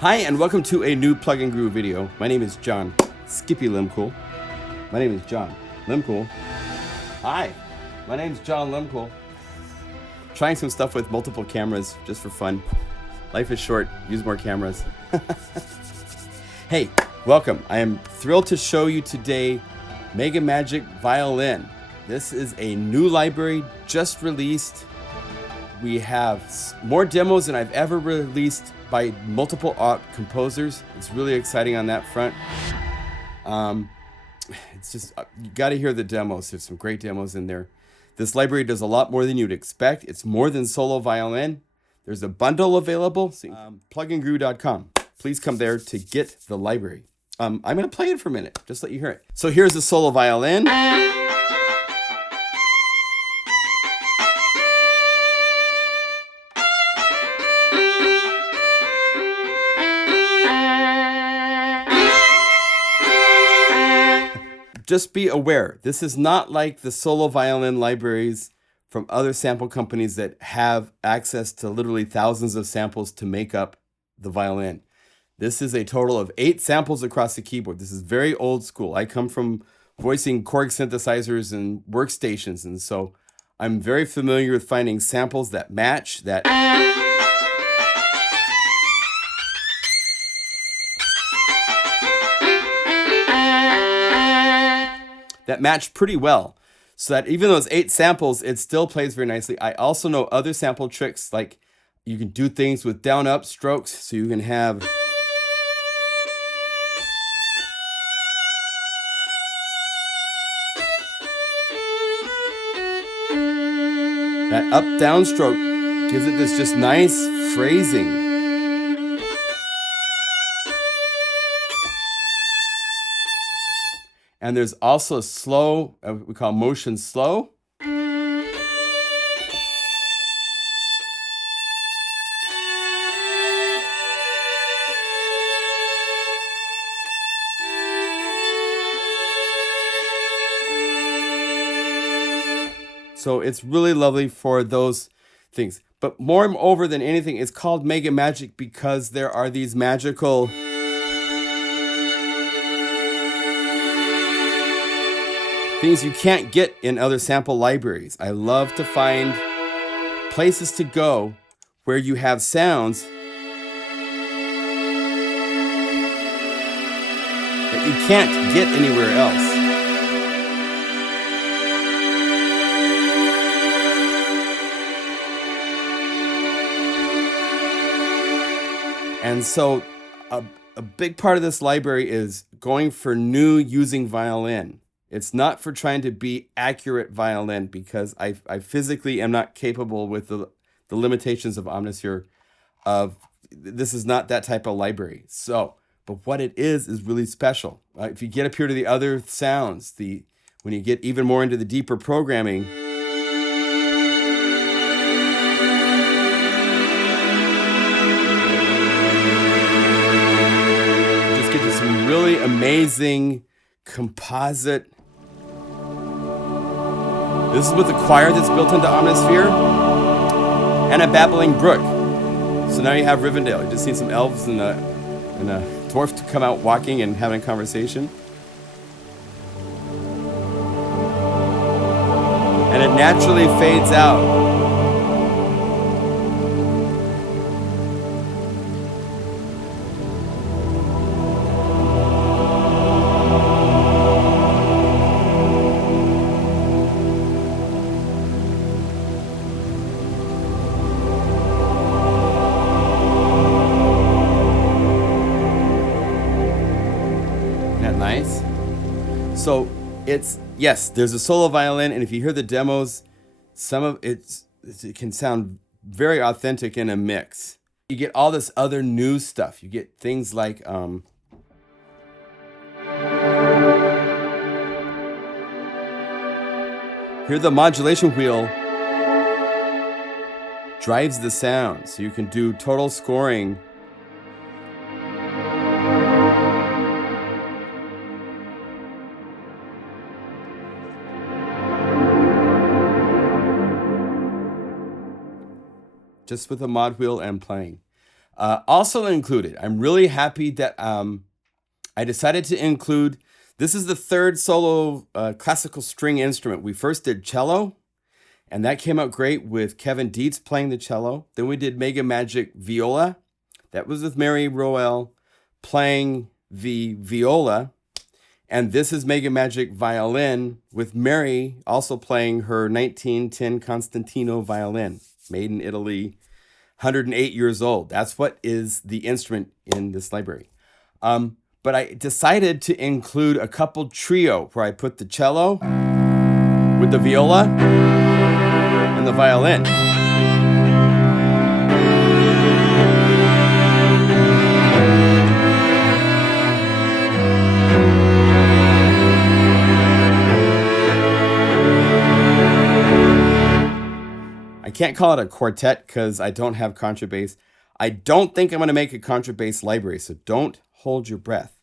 Hi, and welcome to a new Plug and Groove video. My name is John Skippy Limcool. My name is John Limcool. Hi, my name is John Limcool. Trying some stuff with multiple cameras just for fun. Life is short, use more cameras. Hey, welcome. I am thrilled to show you today MegaMagic Violin. This is a new library just released. We have more demos than I've ever released by multiple composers. It's really exciting on that front. It's just, you got to hear the demos. There's some great demos in there. This library does a lot more than you'd expect. It's more than solo violin. There's a bundle available. Plugandgroove.com. Please come there to get the library. I'm going to play it for a minute, just let you hear it. So here's the solo violin. Just be aware, this is not like the solo violin libraries from other sample companies that have access to literally thousands of samples to make up the violin. This is a total of 8 samples across the keyboard. This is very old school. I come from voicing Korg synthesizers and workstations, and so I'm very familiar with finding samples that match, that match pretty well, so that even though it's 8 samples, it still plays very nicely. I also know other sample tricks, like you can do things with down-up strokes, so you can have that up-down stroke, gives it this just nice phrasing. And there's also slow, we call motion slow. So it's really lovely for those things. But moreover than anything, it's called MegaMagic because there are these magical things you can't get in other sample libraries. I love to find places to go where you have sounds that you can't get anywhere else. And so a big part of this library is going for new using violin. It's not for trying to be accurate violin, because I physically am not capable with the limitations of Omnisphere. This is not that type of library. So, but what it is really special. If you get up here to the other sounds, when you get even more into the deeper programming, just get to some really amazing composite. This is with the choir that's built into Omnisphere and a babbling brook. So now you have Rivendell. You just seen some elves and a dwarf to come out walking and having a conversation. And it naturally fades out. Nice. So yes, there's a solo violin, and if you hear the demos, some of it can sound very authentic in a mix. You get all this other new stuff. You get things like here the modulation wheel drives the sound, so you can do total scoring. Just with a mod wheel and playing. Also included, I'm really happy that I decided to include, this is the third solo classical string instrument. We first did cello, and that came out great with Kevin Dietz playing the cello. Then we did MegaMagic viola. That was with Mary Roel playing the viola. And this is MegaMagic violin with Mary also playing her 1910 Constantino violin, made in Italy, 108 years old. That's what is the instrument in this library. But I decided to include a couple trio where I put the cello with the viola and the violin. I can't call it a quartet because I don't have contrabass. I don't think I'm going to make a contrabass library, so don't hold your breath.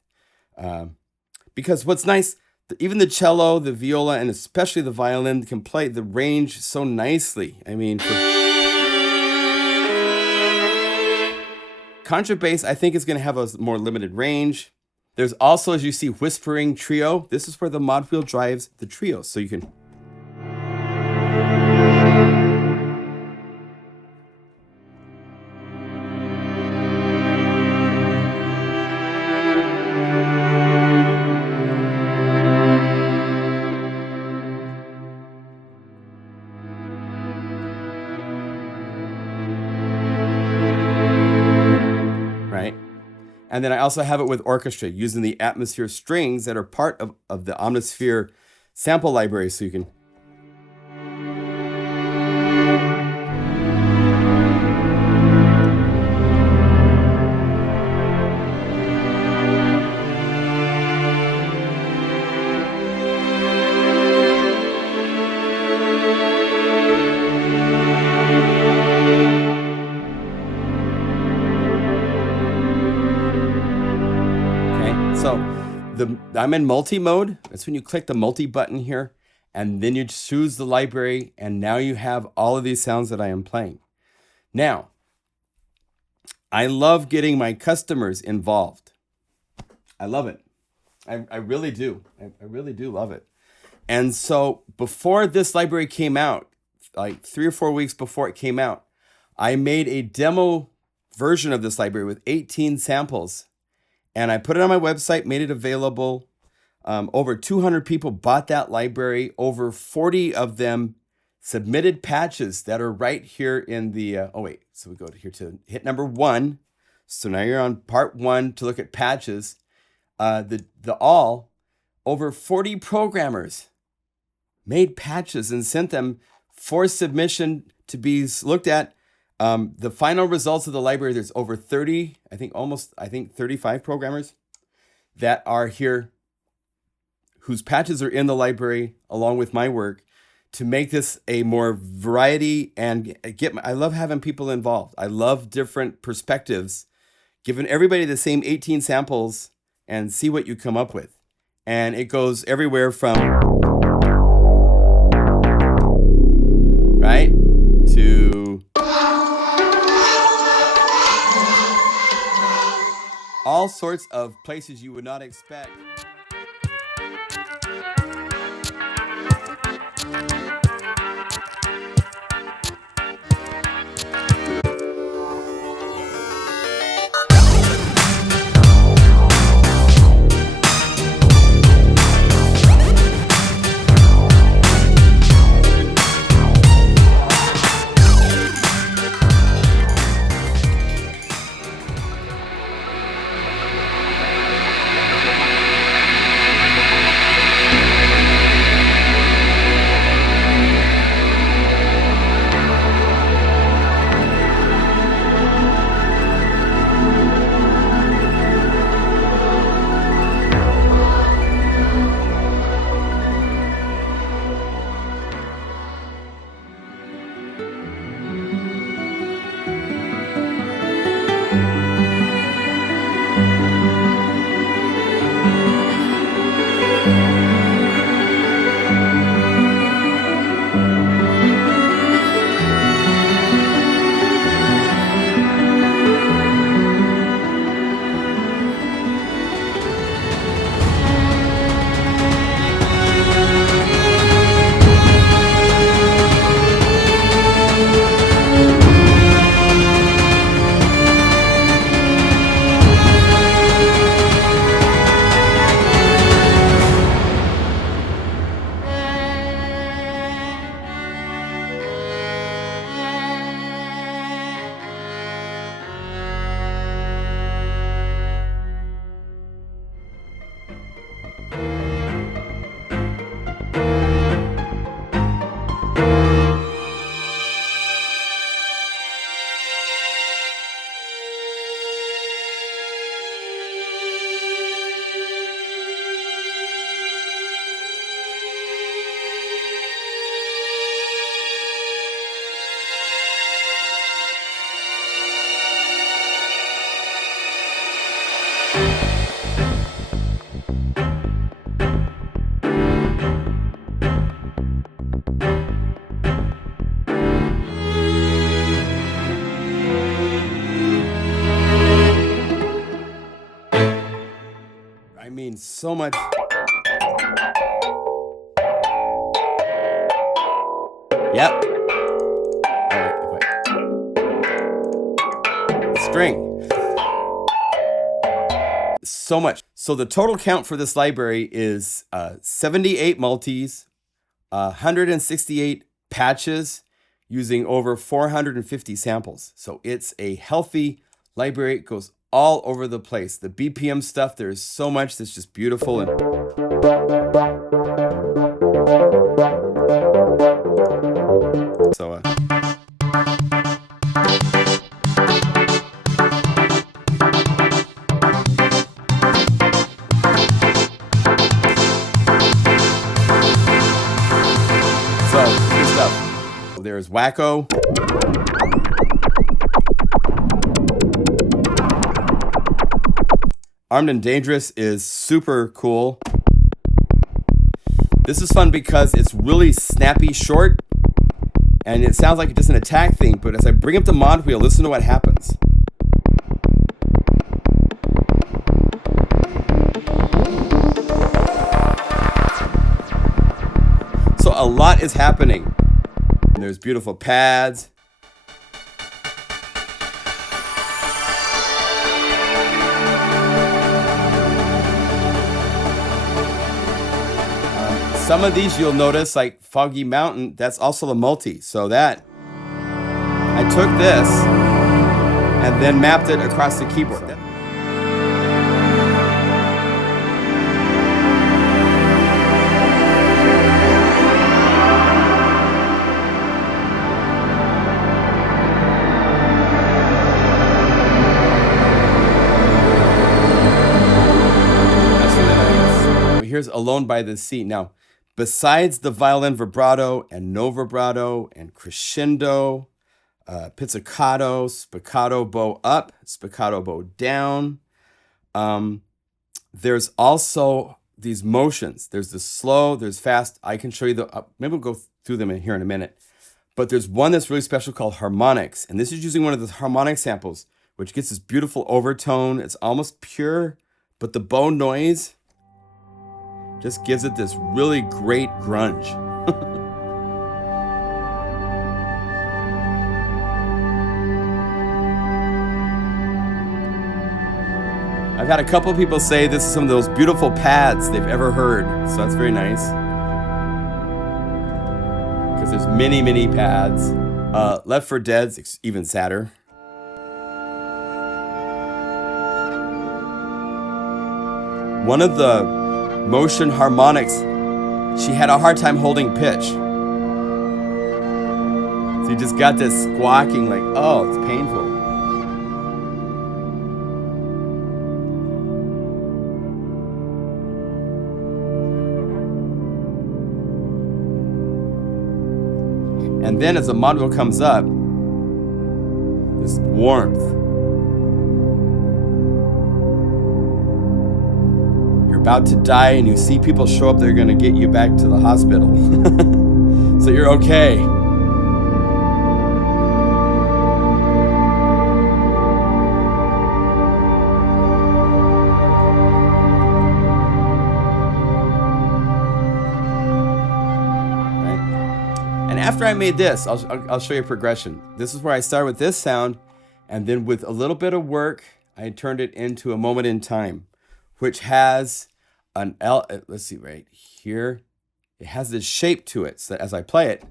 Because what's nice, even the cello, the viola, and especially the violin can play the range so nicely. I mean, for contrabass, I think is going to have a more limited range. There's also, as you see, whispering trio. This is where the mod wheel drives the trio, so you can. And then I also have it with orchestra using the Atmosphere strings that are part of the Omnisphere sample library, so you can. So I'm in multi-mode. That's when you click the multi button here, and then you choose the library, and now you have all of these sounds that I am playing. Now, I love getting my customers involved. I love it. I really do. I really do love it. And so before this library came out, like 3 or 4 weeks before it came out, I made a demo version of this library with 18 samples. And I put it on my website, made it available. Over 200 people bought that library. Over 40 of them submitted patches that are right here in the, so we go to here to hit number 1. So now you're on part 1 to look at patches. Over 40 programmers made patches and sent them for submission to be looked at. The final results of the library, there's over 30, I think 35 programmers that are here whose patches are in the library along with my work to make this a more variety and I love having people involved. I love different perspectives, giving everybody the same 18 samples and see what you come up with. And it goes everywhere from, right, to all sorts of places you would not expect. mean, so much. Yep. All right, string. So much. So the total count for this library is 78 multis, 168 patches, using over 450 samples. So it's a healthy library. It goes all over the place. The BPM stuff, there's so much that's just beautiful. And so good stuff. There's Wacko. Armed and Dangerous is super cool. This is fun because it's really snappy short, and it sounds like it's just an attack thing, but as I bring up the mod wheel, listen to what happens. So a lot is happening. And there's beautiful pads. Some of these you'll notice, like Foggy Mountain, that's also the multi. So that, I took this and then mapped it across the keyboard. That's really nice. Here's Alone by the Sea. Now, besides the violin vibrato and no vibrato and crescendo, pizzicato, spiccato bow up, spiccato bow down, there's also these motions. There's the slow, there's fast. I can show you maybe we'll go through them here in a minute. But there's one that's really special called harmonics. And this is using one of the harmonic samples, which gets this beautiful overtone. It's almost pure, but the bow noise just gives it this really great grunge. I've had a couple of people say this is some of those beautiful pads they've ever heard. So that's very nice. Because there's many, many pads. Left 4 Dead's even sadder. One of the motion harmonics, she had a hard time holding pitch. So you just got this squawking like, oh, it's painful. And then as the module comes up, this warmth. About to die and you see people show up, they're going to get you back to the hospital. So you're okay. Right? And after I made this, I'll show you a progression. This is where I started with this sound, and then with a little bit of work, I turned it into a moment in time, which has an L, let's see right here. It has this shape to it, so that as I play it,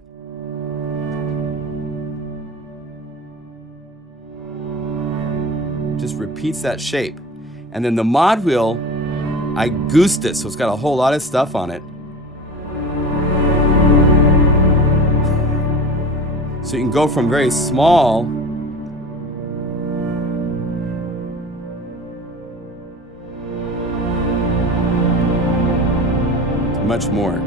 just repeats that shape. And then the mod wheel, I goosed it, so it's got a whole lot of stuff on it. So you can go from very small much more.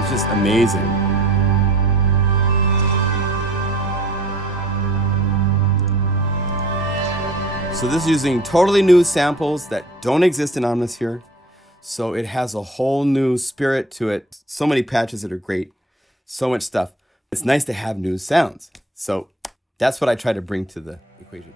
It's just amazing. So this is using totally new samples that don't exist in Omnisphere. So it has a whole new spirit to it. So many patches that are great. So much stuff. It's nice to have new sounds. So that's what I try to bring to the equation.